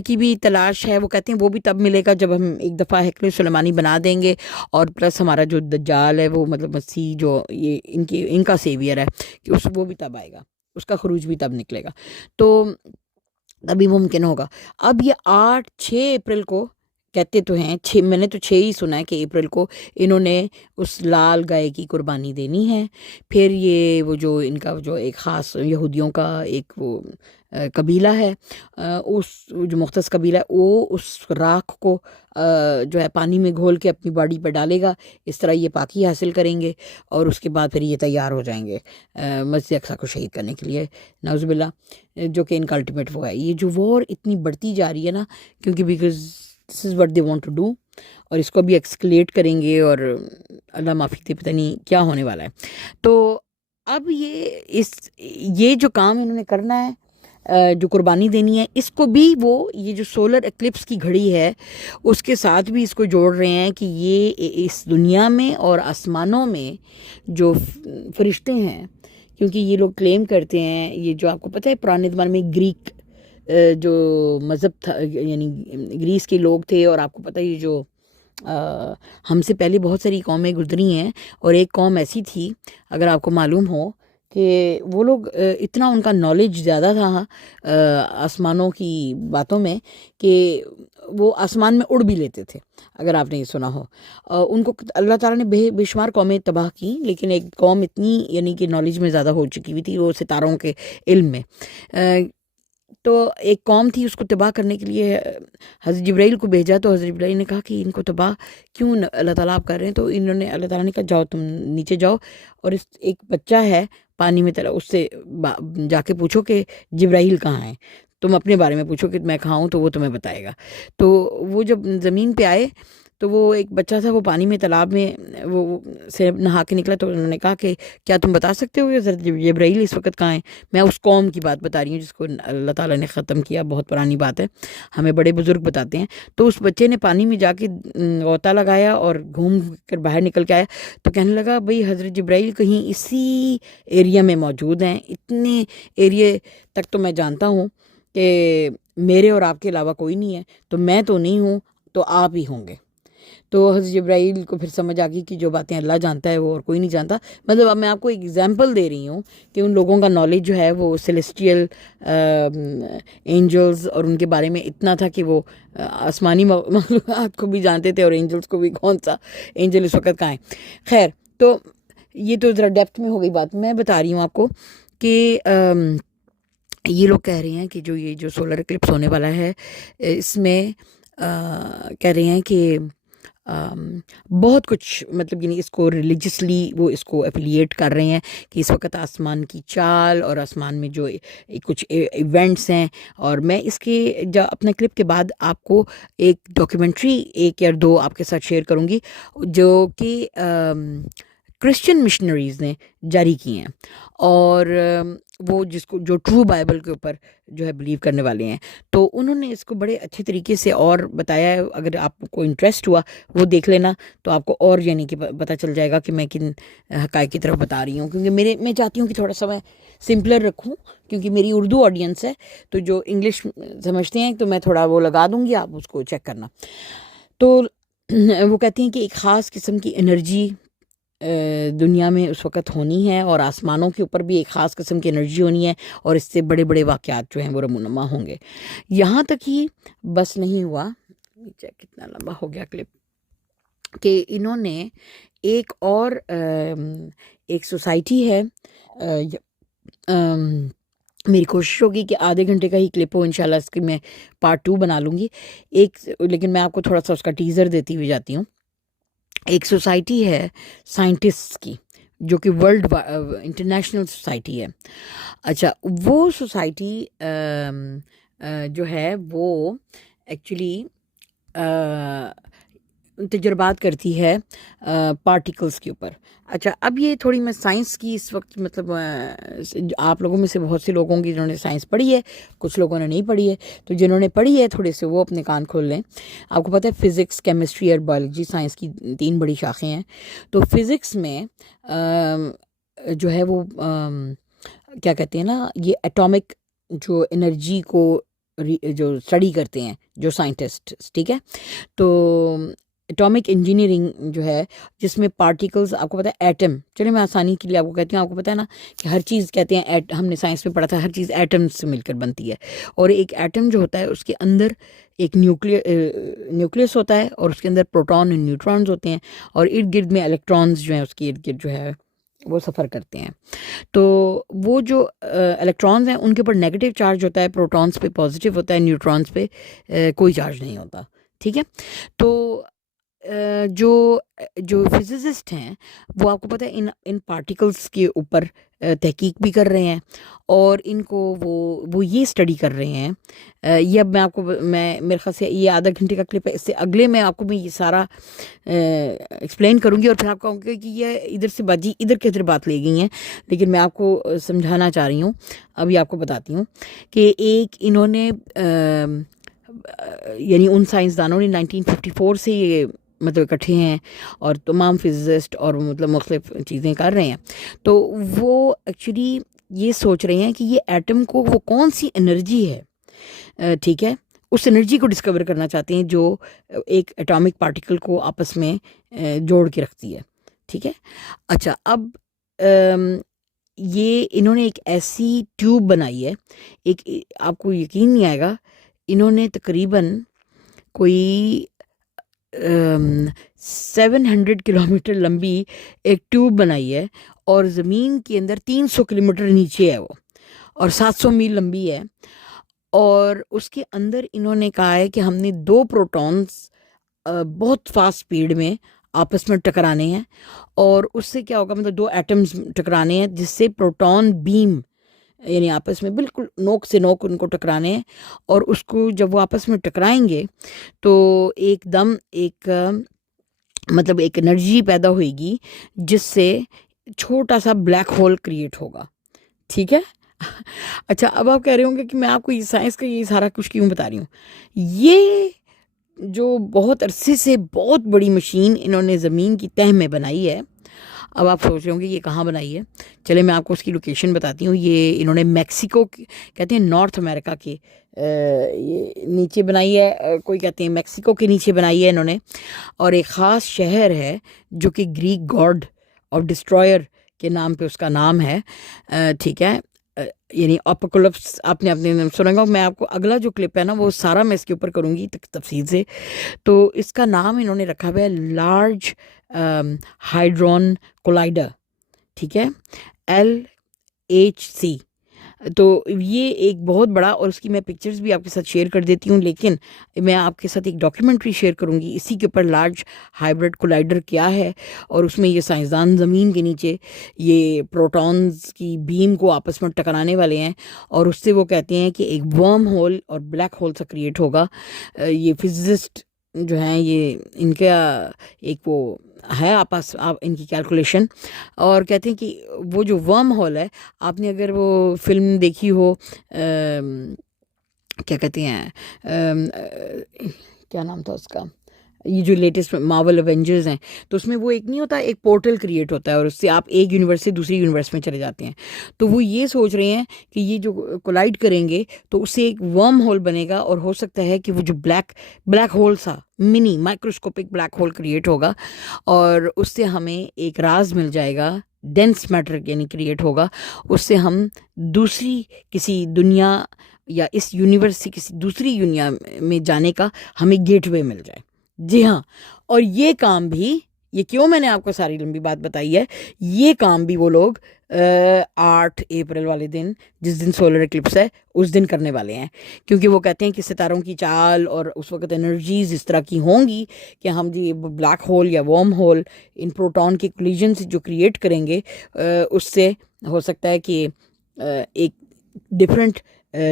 کی بھی تلاش ہے وہ کہتے ہیں وہ بھی تب ملے گا جب ہم ایک دفعہ ہیکل سلیمانی بنا دیں گے, اور پلس ہمارا جو دجال ہے وہ مطلب مسیح جو یہ ان کا سیویئر ہے کہ وہ بھی تب آئے گا, اس کا خروج بھی تب نکلے گا. تو ابھی ممکن ہوگا. اب یہ 6 اپریل کو کہتے تو ہیں, میں نے تو 6 ہی سنا ہے کہ اپریل کو انہوں نے اس لال گائے کی قربانی دینی ہے. پھر یہ وہ جو ان کا جو ایک خاص یہودیوں کا ایک وہ قبیلہ ہے, اس جو مختص قبیلہ ہے وہ اس راکھ کو جو ہے پانی میں گھول کے اپنی باڈی پر ڈالے گا. اس طرح یہ پاکی حاصل کریں گے اور اس کے بعد پھر یہ تیار ہو جائیں گے مسجد اقصی کو شہید کرنے کے لیے, نعوذ باللہ, جو کہ ان کا الٹیمیٹ وہ ہے. یہ جو وار اتنی بڑھتی جا رہی ہے نا, کیونکہ because this is what they want to do, اور اس کو بھی ایکسکلیٹ کریں گے اور اللہ معافی دے پتہ نہیں کیا ہونے والا ہے. تو اب یہ جو کام انہوں نے کرنا ہے, جو قربانی دینی ہے, اس کو بھی وہ یہ جو سولر ایکلپس کی گھڑی ہے اس کے ساتھ بھی اس کو جوڑ رہے ہیں کہ یہ اس دنیا میں اور آسمانوں میں جو فرشتے ہیں, کیونکہ یہ لوگ کلیم کرتے ہیں, یہ جو آپ کو پتہ ہے پرانے زمانے میں گریک جو مذہب تھا یعنی گریس کے لوگ تھے, اور آپ کو پتہ ہے یہ جو ہم سے پہلے بہت ساری قومیں گزری ہیں, اور ایک قوم ایسی تھی اگر آپ کو معلوم ہو کہ وہ لوگ اتنا ان کا نالج زیادہ تھا آسمانوں کی باتوں میں کہ وہ آسمان میں اڑ بھی لیتے تھے, اگر آپ نے یہ سنا ہو. ان کو اللہ تعالیٰ نے بے شمار قومیں تباہ کی, لیکن ایک قوم اتنی یعنی کہ نالج میں زیادہ ہو چکی ہوئی تھی وہ ستاروں کے علم میں. تو ایک قوم تھی, اس کو تباہ کرنے کے لیے حضرت جبرائیل کو بھیجا. تو حضرت جبرائیل نے کہا کہ ان کو تباہ کیوں اللہ تعالیٰ آپ کر رہے ہیں؟ تو انہوں نے اللہ تعالیٰ نے کہا جاؤ تم نیچے جاؤ, اور ایک بچہ ہے پانی میں اس سے جا کے پوچھو کہ جبرائیل کہاں ہے, تم اپنے بارے میں پوچھو کہ میں کہاں ہوں تو وہ تمہیں بتائے گا. تو وہ جب زمین پہ آئے تو وہ ایک بچہ تھا, وہ پانی میں تالاب میں وہ سے نہا کے نکلا. تو انہوں نے کہا کہ کیا تم بتا سکتے ہو کہ حضرت جبرائیل اس وقت کہاں ہیں؟ میں اس قوم کی بات بتا رہی ہوں جس کو اللہ تعالیٰ نے ختم کیا, بہت پرانی بات ہے, ہمیں بڑے بزرگ بتاتے ہیں. تو اس بچے نے پانی میں جا کے غوطہ لگایا اور گھوم کر باہر نکل کے آیا. تو کہنے لگا بھئی حضرت جبرائیل کہیں اسی ایریا میں موجود ہیں, اتنے ایریے تک تو میں جانتا ہوں کہ میرے اور آپ کے علاوہ کوئی نہیں ہے, تو میں تو نہیں ہوں تو آپ ہی ہوں گے. تو حضرت جبرائیل کو پھر سمجھ آ گئی کہ جو باتیں اللہ جانتا ہے وہ اور کوئی نہیں جانتا. مطلب اب میں آپ کو ایک ایگزامپل دے رہی ہوں کہ ان لوگوں کا نالج جو ہے وہ سیلیسٹیل اینجلز اور ان کے بارے میں اتنا تھا کہ وہ آسمانی مخلوقات کو بھی جانتے تھے اور اینجلز کو بھی, کون سا اینجل اس وقت کہاں ہے. خیر, تو یہ تو ذرا ڈیپتھ میں ہو گئی بات. میں بتا رہی ہوں آپ کو کہ یہ لوگ کہہ رہے ہیں کہ یہ جو سولر ایکلپس ہونے والا ہے اس میں کہہ رہے ہیں کہ بہت کچھ مطلب یعنی اس کو ریلیجسلی وہ اس کو ایفیلیٹ کر رہے ہیں کہ اس وقت آسمان کی چال اور آسمان میں جو کچھ ایونٹس ہیں. اور میں اس کے اپنے کلپ کے بعد آپ کو ایک ڈاکیومنٹری 1 یا 2 آپ کے ساتھ شیئر کروں گی جو کہ کرسچن مشنریز نے جاری کی ہیں, اور وہ جو ٹرو بائبل کے اوپر جو ہے بلیو کرنے والے ہیں. تو انہوں نے اس کو بڑے اچھے طریقے سے اور بتایا ہے. اگر آپ کو انٹرسٹ ہوا وہ دیکھ لینا تو آپ کو اور یعنی کہ پتہ چل جائے گا کہ میں کن حقائق کی طرف بتا رہی ہوں. کیونکہ میں چاہتی ہوں کہ تھوڑا سا میں سمپلر رکھوں, کیونکہ میری اردو آڈینس ہے, تو جو انگلش سمجھتے ہیں تو میں تھوڑا وہ لگا دوں گی, آپ اس کو چیک کرنا. تو وہ کہتی ہیں کہ ایک خاص قسم کی انرجی دنیا میں اس وقت ہونی ہے، اور آسمانوں کے اوپر بھی ایک خاص قسم کی انرجی ہونی ہے، اور اس سے بڑے بڑے واقعات جو ہیں وہ رونما ہوں گے۔ یہاں تک ہی بس نہیں ہوا، کتنا لمبا ہو گیا کلپ، کہ انہوں نے ایک اور ایک سوسائٹی ہے، میری کوشش ہوگی کہ آدھے گھنٹے کا ہی کلپ ہو، انشاءاللہ اس کی میں پارٹ 2 بنا لوں گی لیکن میں آپ کو تھوڑا سا اس کا ٹیزر دیتی ہوئی جاتی ہوں۔ ایک سوسائٹی ہے سائنٹسٹ کی، جو کہ ورلڈ انٹرنیشنل سوسائٹی ہے۔ اچھا، وہ سوسائٹی جو ہے وہ ایکچولی تجربات کرتی ہے پارٹیکلز کے اوپر۔ اچھا، اب یہ تھوڑی میں سائنس کی اس وقت مطلب آپ لوگوں میں سے بہت سے لوگوں کی جنہوں نے سائنس پڑھی ہے، کچھ لوگوں نے نہیں پڑھی ہے، تو جنہوں نے پڑھی ہے تھوڑے سے وہ اپنے کان کھول لیں۔ آپ کو پتہ ہے فزکس، کیمسٹری اور بایولوجی سائنس کی 3 بڑی شاخیں ہیں۔ تو فزکس میں جو ہے وہ کیا کہتے ہیں نا، یہ ایٹامک جو انرجی کو جو اسٹڈی کرتے ہیں جو سائنٹسٹ، ٹھیک ہے، تو ایٹامک انجینئرنگ جو ہے جس میں پارٹیکلز، آپ کو پتہ ہے ایٹم، چلے میں آسانی کے لیے آپ کو کہتی ہوں، آپ کو پتہ ہے نا کہ ہر چیز کہتے ہیں ہم نے سائنس میں پڑھا تھا، ہر چیز ایٹم سے مل کر بنتی ہے، اور ایک ایٹم جو ہوتا ہے اس کے اندر ایک نیوکلیس ہوتا ہے، اور اس کے اندر پروٹون اور نیوٹرونز ہوتے ہیں، اور ارد گرد میں الیکٹرانز جو ہیں اس کے ارد گرد جو ہے وہ سفر کرتے ہیں۔ تو وہ جو الیکٹرانز ہیں ان کے اوپر نیگیٹو چارج ہوتا ہے، پروٹونز پہ پازیٹیو ہوتا ہے، نیوٹرونز پہ کوئی چارج نہیں ہوتا، ٹھیک ہے۔ تو جو فزسسٹ ہیں وہ آپ کو پتہ ہے ان پارٹیکلز کے اوپر تحقیق بھی کر رہے ہیں، اور ان کو وہ یہ اسٹڈی کر رہے ہیں۔ یہ اب میں آپ کو میرے خیال سے یہ آدھا گھنٹے کا کلپ ہے، اس سے اگلے میں آپ کو میں یہ سارا ایکسپلین کروں گی، اور پھر آپ کہوں گے کہ یہ ادھر سے باجی ادھر کی ادھر بات لے گئی ہیں، لیکن میں آپ کو سمجھانا چاہ رہی ہوں، ابھی آپ کو بتاتی ہوں کہ ایک انہوں نے یعنی ان سائنسدانوں نے 1954 سے یہ مطلب اکٹھے ہیں، اور تمام فزسسٹ اور مطلب مختلف چیزیں کر رہے ہیں، تو وہ ایکچولی یہ سوچ رہے ہیں کہ یہ ایٹم کو وہ کون سی انرجی ہے، ٹھیک ہے، اس انرجی کو ڈسکور کرنا چاہتے ہیں جو ایک ایٹامک پارٹیکل کو آپس میں جوڑ کے رکھتی ہے، ٹھیک ہے۔ اچھا، اب یہ انہوں نے ایک ایسی ٹیوب بنائی ہے، ایک آپ کو یقین نہیں آئے گا، انہوں نے تقریباً کوئی 700 کلومیٹر لمبی ایک ٹیوب بنائی ہے، اور زمین کے اندر 300 کلومیٹر نیچے ہے وہ، اور 700 میل لمبی ہے، اور اس کے اندر انہوں نے کہا ہے کہ ہم نے 2 پروٹونز بہت فاسٹ سپیڈ میں آپس میں ٹکرانے ہیں، اور اس سے کیا ہوگا، مطلب 2 ایٹمز ٹکرانے ہیں، جس سے پروٹون بیم یعنی آپس میں بالکل نوک سے نوک ان کو ٹکرانے ہیں، اور اس کو جب وہ آپس میں ٹکرائیں گے تو ایک دم ایک مطلب ایک انرجی پیدا ہوئے گی، جس سے چھوٹا سا بلیک ہول کریٹ ہوگا، ٹھیک ہے۔ اچھا، اب آپ کہہ رہے ہوں گے کہ میں آپ کو یہ سائنس کا یہ سارا کچھ کیوں بتا رہی ہوں۔ یہ جو بہت عرصے سے بہت بڑی مشین انہوں نے زمین کی تہہ میں بنائی ہے، اب آپ سوچ رہے ہوں گے یہ کہاں بنائی ہے، چلے میں آپ کو اس کی لوکیشن بتاتی ہوں۔ یہ انہوں نے میکسیکو کہتے ہیں نارتھ امریکہ کے یہ نیچے بنائی ہے، کوئی کہتے ہیں میکسیکو کے نیچے بنائی ہے انہوں نے، اور ایک خاص شہر ہے جو کہ گریک گاڈ آف ڈسٹرائر کے نام پہ اس کا نام ہے، ٹھیک ہے، یعنی اپوکلپس آپ نے اپنے سنا گا۔ میں آپ کو اگلا جو کلپ ہے نا وہ سارا میں اس کے اوپر کروں گی تفصیل سے۔ تو اس کا نام انہوں نے رکھا ہوا ہے لارج ہائیڈرون کولائڈر، ٹھیک ہے، LHC۔ تو یہ ایک بہت بڑا، اور اس کی میں پکچرز بھی آپ کے ساتھ شیئر کر دیتی ہوں، لیکن میں آپ کے ساتھ ایک ڈاکیومنٹری شیئر کروں گی اسی کے اوپر، لارج ہائبرڈ کولائڈر کیا ہے، اور اس میں یہ سائنسدان زمین کے نیچے یہ پروٹونز کی بیم کو آپس میں ٹکرانے والے ہیں، اور اس سے وہ کہتے ہیں کہ ایک ورم ہول اور بلیک ہول سا کریٹ ہوگا۔ یہ فزسسٹ جو ہیں یہ ان کا ایک وہ ہے آپ ان کی کیلکولیشن، اور کہتے ہیں کہ وہ جو ورم ہول ہے، آپ نے اگر وہ فلم دیکھی ہو کیا کہتے ہیں کیا نام تھا اس کا، یہ جو لیٹسٹ مارول ایونجرز ہیں تو اس میں وہ ایک نہیں ہوتا، ایک پورٹل کریٹ ہوتا ہے اور اس سے آپ ایک یونیورس سے دوسری یونیورس میں چلے جاتے ہیں. تو وہ یہ سوچ رہے ہیں کہ یہ جو کولائڈ کریں گے تو اس سے ایک ورم ہول بنے گا اور ہو سکتا ہے کہ وہ جو بلیک ہول سا منی مائکروسکوپک بلیک ہول کریٹ ہوگا اور اس سے ہمیں ایک راز مل جائے گا، ڈینس میٹر یعنی کریٹ ہوگا. اس سے ہم دوسری کسی دنیا یا اس یونیورس سے کسی دوسری دنیا میں جانے کا ہمیں گیٹ وے مل جائے. جی ہاں، اور یہ کام بھی، یہ کیوں میں نے آپ کو ساری لمبی بات بتائی ہے، یہ کام بھی وہ لوگ 8 اپریل والے دن، جس دن سولر ایکلپس ہے، اس دن کرنے والے ہیں. کیونکہ وہ کہتے ہیں کہ ستاروں کی چال اور اس وقت انرجیز اس طرح کی ہوں گی کہ ہم جی بلیک ہول یا ورم ہول ان پروٹون کے کولیجن سے جو کریٹ کریں گے اس سے ہو سکتا ہے کہ ایک ڈفرینٹ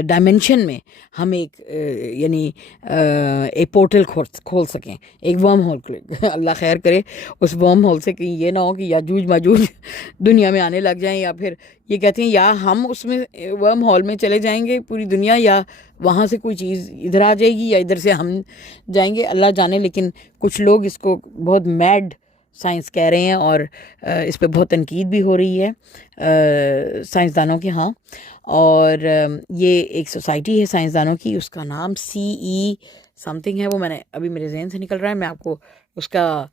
ڈائمنشن میں ہم ایک یعنی ایک پورٹل کھول سکیں، ایک ورم ہول. اللہ خیر کرے اس ورم ہول سے کہیں یہ نہ ہو کہ یاجوج ماجوج دنیا میں آنے لگ جائیں، یا پھر یہ کہتے ہیں یا ہم اس میں ورم ہول میں چلے جائیں گے پوری دنیا، یا وہاں سے کوئی چیز ادھر آ جائے گی یا ادھر سے ہم جائیں گے، اللہ جانے. لیکن کچھ لوگ اس کو بہت میڈ سائنس کہہ رہے ہیں اور اس پہ بہت تنقید بھی ہو رہی ہے سائنسدانوں کے ہاں. اور یہ ایک سوسائٹی ہے سائنسدانوں کی، اس کا نام CE سم تھنگ ہے، وہ میں نے ابھی میرے ذہن سے نکل رہا ہے، میں آپ کو اس کا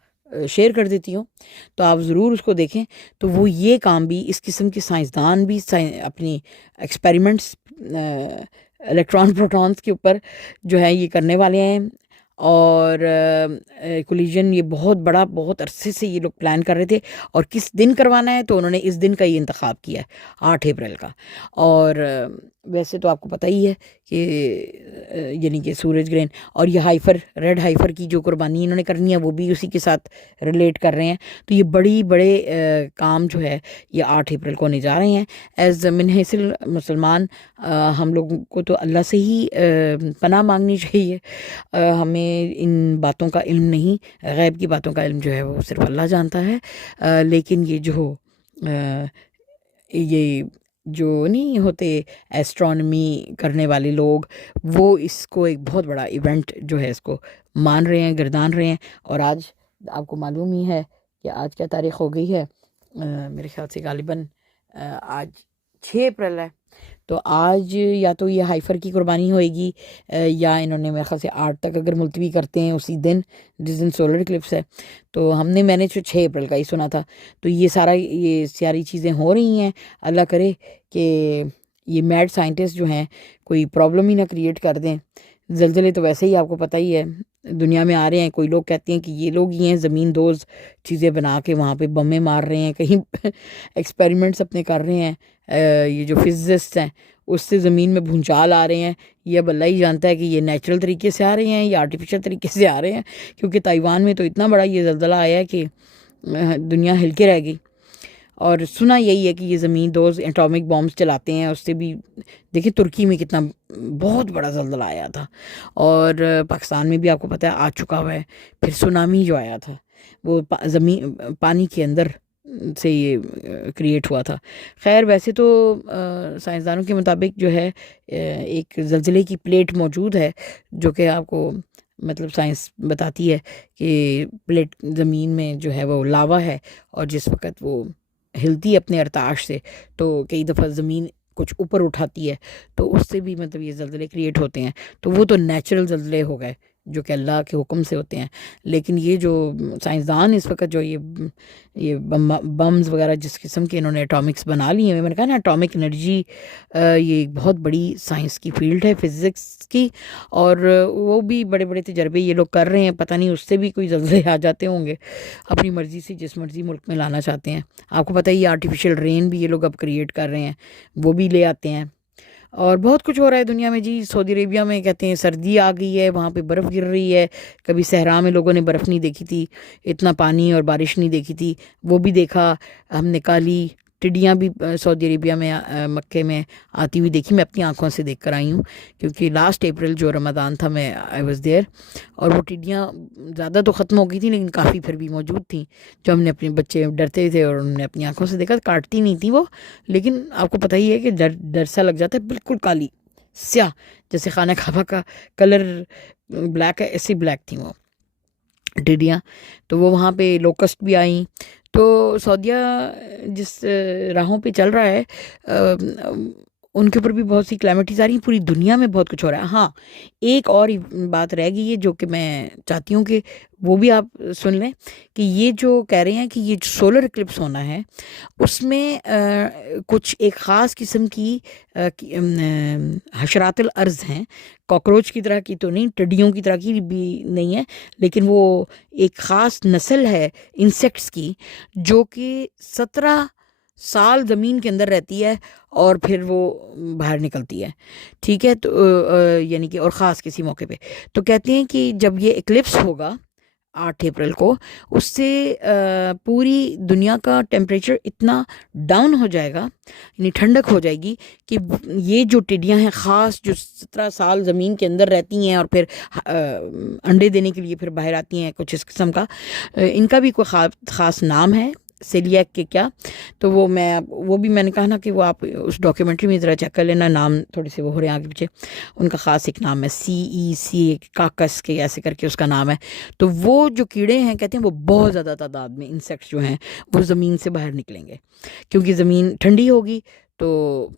شیئر کر دیتی ہوں تو آپ ضرور اس کو دیکھیں. تو وہ یہ کام بھی، اس قسم کے سائنسدان بھی اپنی ایکسپیریمنٹس الیکٹران پروٹونز کے اوپر جو ہے یہ کرنے والے ہیں. اور کولیجن یہ بہت بڑا، بہت عرصے سے یہ لوگ پلان کر رہے تھے، اور کس دن کروانا ہے تو انہوں نے اس دن کا یہ انتخاب کیا ہے 8 اپریل کا. اور ویسے تو آپ کو پتہ ہی ہے کہ یعنی کہ سورج گرہن اور یہ ریڈ ہائفر کی جو قربانی انہوں نے کرنی ہے وہ بھی اسی کے ساتھ ریلیٹ کر رہے ہیں. تو یہ بڑے کام جو ہے یہ 8 اپریل کو ہونے جا رہے ہیں. ایز من حیث مسلمان ہم لوگوں کو تو اللہ سے ہی پناہ مانگنی چاہیے. ہمیں ان باتوں کا علم نہیں، غیب کی باتوں کا علم جو ہے وہ صرف اللہ جانتا ہے. لیکن یہ جو نہیں ہوتے ایسٹرونومی کرنے والے لوگ، وہ اس کو ایک بہت بڑا ایونٹ جو ہے اس کو مان رہے ہیں، گردان رہے ہیں. اور آج آپ کو معلوم ہی ہے کہ آج کیا تاریخ ہو گئی ہے، میرے خیال سے غالباً آج 6 اپریل ہے. تو آج یا تو یہ ہائفر کی قربانی ہوئے گی یا انہوں نے میرے خیال سے 8 تک اگر ملتوی کرتے ہیں اسی دن جس دن سولر ایکلپس ہے. تو میں نے 6 اپریل کا ہی سنا تھا. تو یہ ساری چیزیں ہو رہی ہیں. اللہ کرے کہ یہ میڈ سائنٹسٹ جو ہیں کوئی پرابلم ہی نہ کریٹ کر دیں. زلزلے تو ویسے ہی آپ کو پتہ ہی ہے دنیا میں آ رہے ہیں. کوئی لوگ کہتے ہیں کہ یہ لوگ ہی ہیں زمین دوز چیزیں بنا کے وہاں پہ بمیں مار رہے ہیں، کہیں ایکسپیریمنٹس اپنے کر رہے ہیں. یہ جو فزسسٹ ہیں اس سے زمین میں بھونچال آ رہے ہیں. یہ اب اللہ ہی جانتا ہے کہ یہ نیچرل طریقے سے آ رہے ہیں یا آرٹیفیشل طریقے سے آ رہے ہیں، کیونکہ تائیوان میں تو اتنا بڑا یہ زلزلہ آیا ہے کہ دنیا ہل کے رہ گئی. اور سنا یہی ہے کہ یہ زمین دوز ایٹامک بامز چلاتے ہیں. اس سے بھی دیکھیں ترکی میں کتنا بہت بڑا زلزلہ آیا تھا، اور پاکستان میں بھی آپ کو پتہ ہے آ چکا ہوا ہے. پھر سونامی جو آیا تھا وہ پانی کے اندر سے یہ کریٹ ہوا تھا. خیر ویسے تو سائنسدانوں کے مطابق جو ہے ایک زلزلے کی پلیٹ موجود ہے جو کہ آپ کو مطلب سائنس بتاتی ہے کہ پلیٹ زمین میں جو ہے وہ لاوا ہے، اور جس وقت وہ ہلتی ہے اپنے ارتعاش سے تو کئی دفعہ زمین کچھ اوپر اٹھاتی ہے، تو اس سے بھی مطلب یہ زلزلے کریٹ ہوتے ہیں. تو وہ تو نیچرل زلزلے ہو گئے جو کہ اللہ کے حکم سے ہوتے ہیں. لیکن یہ جو سائنسدان اس وقت جو یہ بمز وغیرہ جس قسم کے انہوں نے اٹامکس بنا لی ہیں، میں نے کہا نا اٹامک انرجی یہ ایک بہت بڑی سائنس کی فیلڈ ہے فزکس کی، اور وہ بھی بڑے بڑے تجربے یہ لوگ کر رہے ہیں. پتہ نہیں اس سے بھی کوئی زلزلے آ جاتے ہوں گے اپنی مرضی سے جس مرضی ملک میں لانا چاہتے ہیں. آپ کو پتہ ہے یہ آرٹیفیشل رین بھی یہ لوگ اب کریٹ کر رہے ہیں، وہ بھی لے آتے ہیں. اور بہت کچھ ہو رہا ہے دنیا میں. جی سعودی عربیہ میں کہتے ہیں سردی آ گئی ہے، وہاں پہ برف گر رہی ہے. کبھی صحرا میں لوگوں نے برف نہیں دیکھی تھی، اتنا پانی اور بارش نہیں دیکھی تھی، وہ بھی دیکھا. ہم نے کالی ٹڈیاں بھی سعودی عربیہ میں مکے میں آتی ہوئی دیکھی. میں اپنی آنکھوں سے دیکھ کر آئی ہوں کیونکہ لاسٹ اپریل جو رمضان تھا میں آئی واز دیئر. اور وہ ٹڈیاں زیادہ تو ختم ہو گئی تھیں لیکن کافی پھر بھی موجود تھیں جو ہم نے اپنے بچے ڈرتے تھے اور انہوں نے اپنی آنکھوں سے دیکھا. کاٹتی نہیں تھیں وہ، لیکن آپ کو پتہ ہی ہے کہ ڈر سا لگ جاتا ہے. بالکل کالی سیاہ، جیسے خانہ کعبہ کا کلر بلیک ہے ایسے بلیک تھیں وہ. ٹڈیاں، تو وہ وہاں پہ لوکسٹ بھی آئیں. تو سعودیہ جس راہوں پہ چل رہا ہے ان کے اوپر بھی بہت سی کلیمٹیز آ رہی ہیں. پوری دنیا میں بہت کچھ ہو رہا ہے. ہاں ایک اور بات رہ گئی ہے جو کہ میں چاہتی ہوں کہ وہ بھی آپ سن لیں، کہ یہ جو کہہ رہے ہیں کہ یہ جو سولر اکلپس ہونا ہے اس میں کچھ ایک خاص قسم کی حشرات الارض ہیں. کاکروچ کی طرح کی تو نہیں، ٹڈیوں کی طرح کی بھی نہیں ہے، لیکن وہ ایک خاص نسل ہے انسیکٹس کی جو کہ 17 سال زمین کے اندر رہتی ہے اور پھر وہ باہر نکلتی ہے. ٹھیک ہے، تو یعنی کہ اور خاص کسی موقع پہ تو کہتے ہیں کہ جب یہ ایکلپس ہوگا 8 اپریل کو، اس سے پوری دنیا کا ٹیمپریچر اتنا ڈاؤن ہو جائے گا، یعنی ٹھنڈک ہو جائے گی کہ یہ جو ٹڈیاں ہیں خاص جو 17 سال زمین کے اندر رہتی ہیں اور پھر انڈے دینے کے لیے پھر باہر آتی ہیں کچھ اس قسم کا، ان کا بھی کوئی خاص نام ہے سیلیاک کے کیا، تو وہ بھی میں نے کہا نا کہ وہ آپ اس ڈاکیومنٹری میں ذرا چیک کر لینا. نام تھوڑے سے وہ ہو رہے ہیں آگے پیچھے، ان کا خاص ایک نام ہے CEC کاکس کے ایسے کر کے اس کا نام ہے. تو وہ جو کیڑے ہیں کہتے ہیں وہ بہت زیادہ تعداد میں انسیکٹس جو ہیں وہ زمین سے باہر نکلیں گے، کیونکہ زمین ٹھنڈی ہوگی تو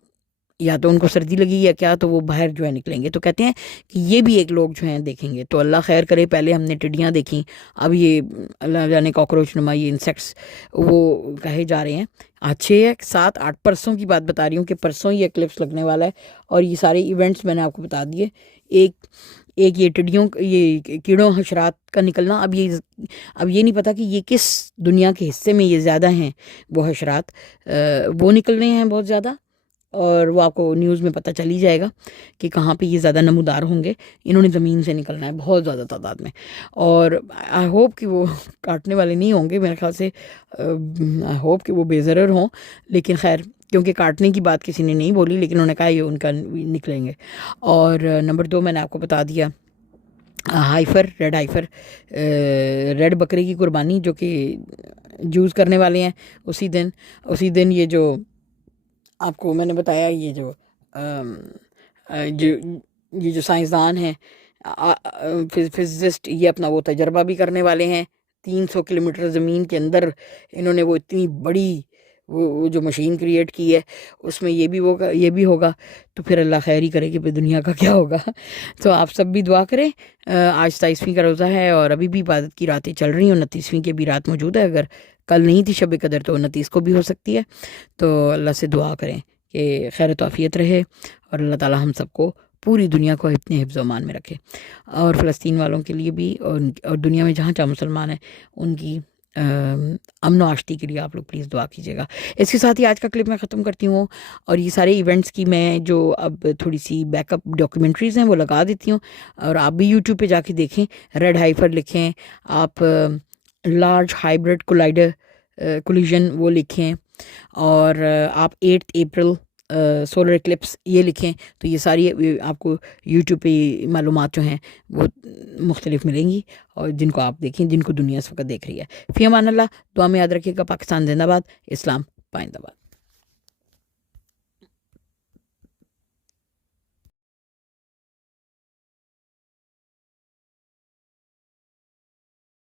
یا تو ان کو سردی لگی یا کیا، تو وہ باہر جو ہے نکلیں گے. تو کہتے ہیں کہ یہ بھی ایک لوگ جو ہیں دیکھیں گے. تو اللہ خیر کرے، پہلے ہم نے ٹڈیاں دیکھیں، اب یہ اللہ جانے کاکروچ نما یہ انسیکٹس وہ کہے جا رہے ہیں. 6 7 8 پرسوں کی بات بتا رہی ہوں کہ پرسوں یہ ایکلپس لگنے والا ہے، اور یہ سارے ایونٹس میں نے آپ کو بتا دیے. ایک یہ ٹڈیوں یہ کیڑوں حشرات کا نکلنا، اب یہ نہیں پتہ کہ یہ کس دنیا کے حصے میں یہ زیادہ ہیں وہ حشرات، وہ نکل رہے ہیں بہت زیادہ، اور وہ آپ کو نیوز میں پتہ چل ہی جائے گا کہ کہاں پہ یہ زیادہ نمودار ہوں گے. انہوں نے زمین سے نکلنا ہے بہت زیادہ تعداد میں، اور آئی ہوپ کہ وہ کاٹنے والے نہیں ہوں گے، میرے خیال سے آئی ہوپ کہ وہ بے ضرر ہوں. لیکن خیر، کیونکہ کاٹنے کی بات کسی نے نہیں بولی، لیکن انہوں نے کہا یہ ان کا نکلیں گے. اور نمبر 2 میں نے آپ کو بتا دیا ریڈ ہائفر، ریڈ بکرے کی قربانی جو کہ یوز کرنے والے ہیں اسی دن یہ جو آپ کو میں نے بتایا، یہ جو سائنسدان ہیں فزسسٹ، یہ اپنا وہ تجربہ بھی کرنے والے ہیں. 300 کلومیٹر زمین کے اندر انہوں نے وہ اتنی بڑی وہ جو مشین کریٹ کی ہے، اس میں یہ بھی ہوگا. تو پھر اللہ خیر ہی کرے کہ پھر دنیا کا کیا ہوگا. تو آپ سب بھی دعا کریں. آج 27ویں کا روزہ ہے اور ابھی بھی عبادت کی راتیں چل رہی ہیں، 29ویں کی بھی رات موجود ہے. اگر کل نہیں تھی شب قدر تو 29 کو بھی ہو سکتی ہے. تو اللہ سے دعا کریں کہ خیر و عافیت رہے، اور اللہ تعالی ہم سب کو پوری دنیا کو اپنے حفظ و امان میں رکھے، اور فلسطین والوں کے لیے بھی، اور دنیا میں جہاں مسلمان ہیں ان کی امن و آشتی کے لیے آپ لوگ پلیز دعا کیجیے گا. اس کے ساتھ ہی آج کا کلپ میں ختم کرتی ہوں، اور یہ سارے ایونٹس کی میں جو اب تھوڑی سی بیک اپ ڈاکیومنٹریز ہیں وہ لگا دیتی ہوں، اور آپ بھی یوٹیوب پہ جا کے دیکھیں. ریڈ ہائفر لکھیں آپ، لارج ہائبرڈ کولیجن وہ لکھیں، اور آپ 8 اپریل سولر اکلپس یہ لکھیں. تو یہ ساری آپ کو یوٹیوب پہ معلومات جو ہیں وہ مختلف ملیں گی، اور جن کو آپ دیکھیں، جن کو دنیا اس وقت دیکھ رہی ہے. فی امان اللہ. دعا میں یاد رکھیے گا. پاکستان زندہ باد. اسلام پائندہ باد.